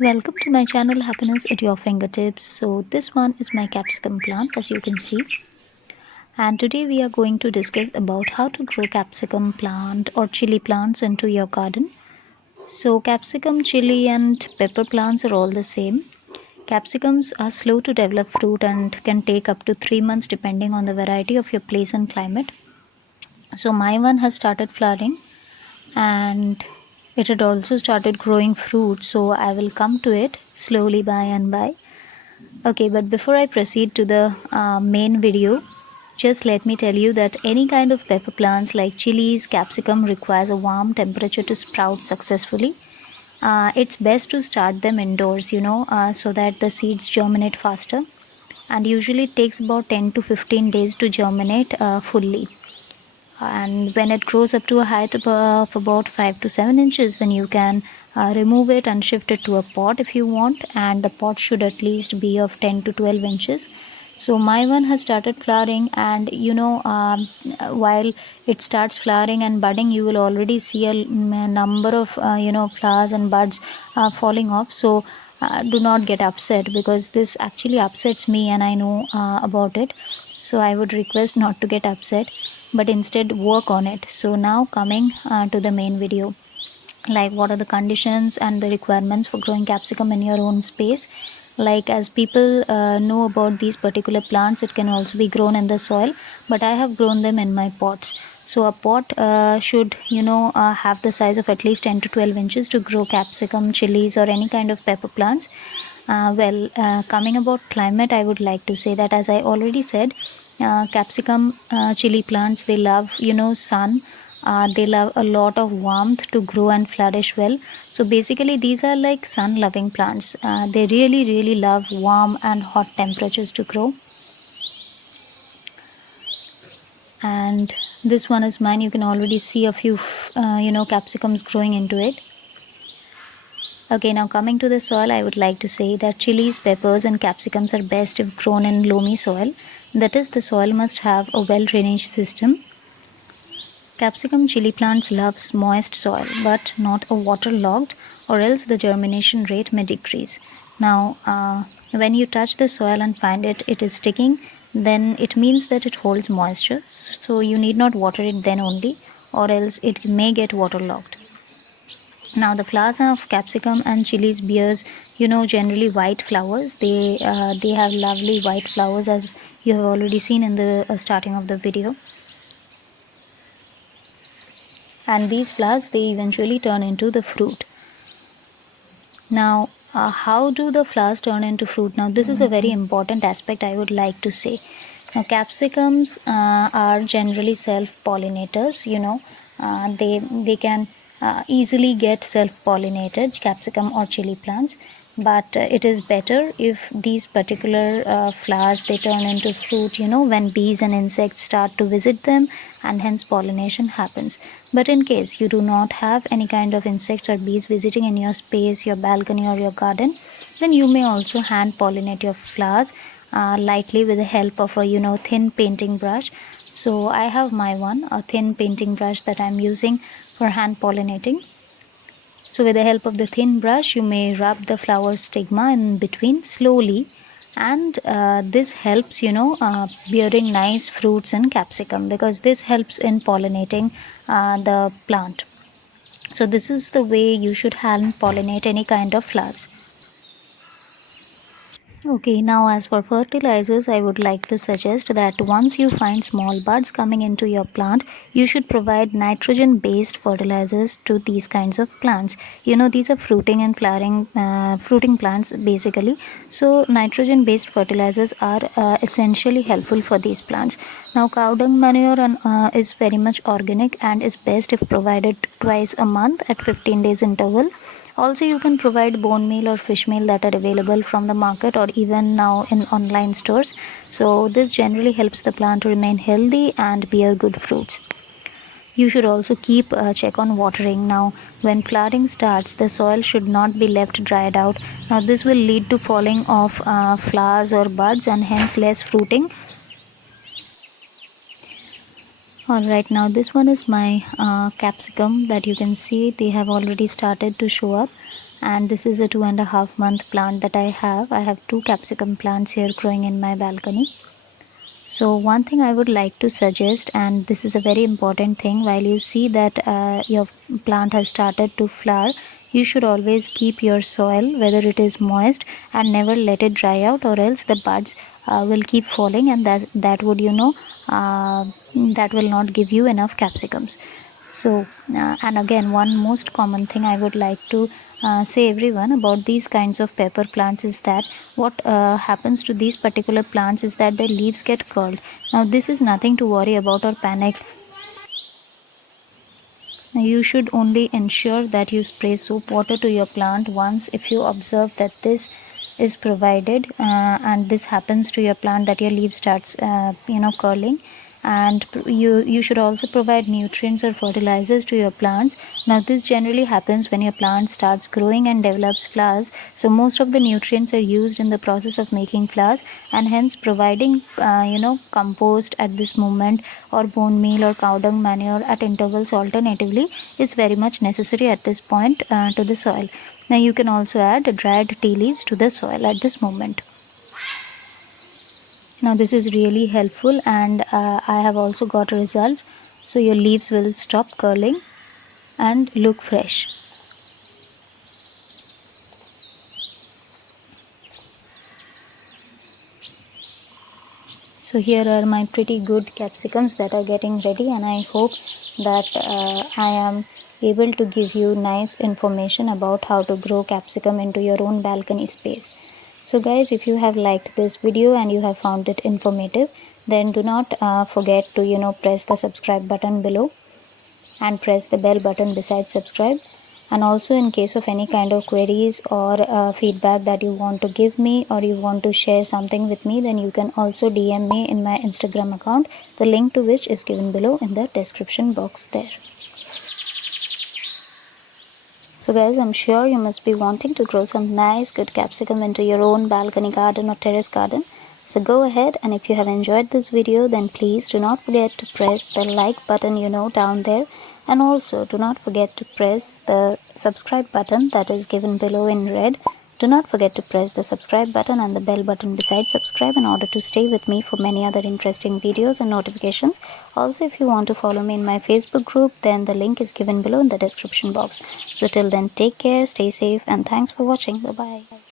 Welcome to my channel Happiness at Your Fingertips. So this one is my capsicum plant, as you can see, and today we are going to discuss about how to grow capsicum plant or chili plants into your garden. So capsicum, chili and pepper plants are all the same. Capsicums are slow to develop fruit and can take up to 3 months depending on the variety of your place and climate. So my one has started flowering and it had also started growing fruit, so I will come to it slowly by and by. Okay, but before I proceed to the main video, just let me tell you that any kind of pepper plants like chilies, capsicum requires a warm temperature to sprout successfully. It's best to start them indoors, so that the seeds germinate faster. And usually it takes about 10 to 15 days to germinate fully. And when it grows up to a height of about 5 to 7 inches, then you can remove it and shift it to a pot if you want, and the pot should at least be of 10 to 12 inches. So my one has started flowering, and while it starts flowering and budding, you will already see a number of flowers and buds falling off. So do not get upset, because this actually upsets me and I know about it. So I would request not to get upset, but instead work on it. So now coming to the main video, like what are the conditions and the requirements for growing capsicum in your own space. Like, as people know about these particular plants, it can also be grown in the soil, but I have grown them in my pots. So a pot should have the size of at least 10 to 12 inches to grow capsicum, chilies or any kind of pepper plants. Coming about climate, I would like to say that, as I already said, capsicum, chili plants, they love sun. They love a lot of warmth to grow and flourish well. So basically these are like sun loving plants. They really love warm and hot temperatures to grow. And this one is mine. You can already see a few capsicums growing into it. Okay, now coming to the soil, I would like to say that chilies, peppers and capsicums are best if grown in loamy soil. That is, the soil must have a well drainage system. Capsicum chili plants loves moist soil, but not a waterlogged, or else the germination rate may decrease. Now, when you touch the soil and find it is sticking, then it means that it holds moisture. So you need not water it then only, or else it may get waterlogged. Now the flowers of capsicum and chilies bears, generally white flowers. They have lovely white flowers, as you have already seen in the starting of the video. And these flowers, they eventually turn into the fruit. Now, how do the flowers turn into fruit? Now, this is a very important aspect I would like to say. Now, capsicums are generally self-pollinators. They can easily get self-pollinated, capsicum or chili plants. But it is better if these particular flowers, they turn into fruit when bees and insects start to visit them, and hence pollination happens. But in case you do not have any kind of insects or bees visiting in your space, your balcony or your garden, then you may also hand pollinate your flowers lightly with the help of a thin painting brush. So I have my one, a thin painting brush that I'm using for hand pollinating. So with the help of the thin brush, you may rub the flower stigma in between slowly, and this helps bearing nice fruits in capsicum, because this helps in pollinating the plant. So this is the way you should hand pollinate any kind of flowers. Okay, now as for fertilizers, I would like to suggest that once you find small buds coming into your plant, you should provide nitrogen based fertilizers to these kinds of plants. These are fruiting and flowering, fruiting plants basically. So nitrogen based fertilizers are essentially helpful for these plants. Now cow dung manure is very much organic and is best if provided twice a month at 15 days interval. Also, you can provide bone meal or fish meal that are available from the market or even now in online stores. So this generally helps the plant to remain healthy and bear good fruits. You should also keep a check on watering. Now, when flowering starts, the soil should not be left dried out. Now, this will lead to falling of flowers or buds and hence less fruiting. Alright, now this one is my capsicum that you can see they have already started to show up, and this is a 2.5 month plant that I have. I have 2 capsicum plants here growing in my balcony. So one thing I would like to suggest, and this is a very important thing, while you see that your plant has started to flower, you should always keep your soil, whether it is moist, and never let it dry out, or else the buds will keep falling, and that would that will not give you enough capsicums. So and again, one most common thing I would like to say everyone about these kinds of pepper plants is that what happens to these particular plants is that their leaves get curled. Now this is nothing to worry about or panic. You should only ensure that you spray soap water to your plant once if you observe that this is provided, and this happens to your plant, that your leaf starts curling. And you should also provide nutrients or fertilizers to your plants. Now this generally happens when your plant starts growing and develops flowers, so most of the nutrients are used in the process of making flowers, and hence providing compost at this moment, or bone meal or cow dung manure at intervals alternatively, is very much necessary at this point to the soil. Now you can also add dried tea leaves to the soil at this moment. Now this is really helpful, and I have also got results. So your leaves will stop curling and look fresh. So here are my pretty good capsicums that are getting ready, and I hope that I am able to give you nice information about how to grow capsicum into your own balcony space. So guys, if you have liked this video and you have found it informative, then do not forget to press the subscribe button below and press the bell button beside subscribe. And also, in case of any kind of queries or feedback that you want to give me, or you want to share something with me, then you can also DM me in my Instagram account, the link to which is given below in the description box there. So guys, I'm sure you must be wanting to grow some nice good capsicum into your own balcony garden or terrace garden. So go ahead, and if you have enjoyed this video, then please do not forget to press the like button down there, and also do not forget to press the subscribe button that is given below in red. Do not forget to press the subscribe button and the bell button beside subscribe in order to stay with me for many other interesting videos and notifications. Also, if you want to follow me in my Facebook group, then the link is given below in the description box. So till then, take care, stay safe, and thanks for watching. Bye bye.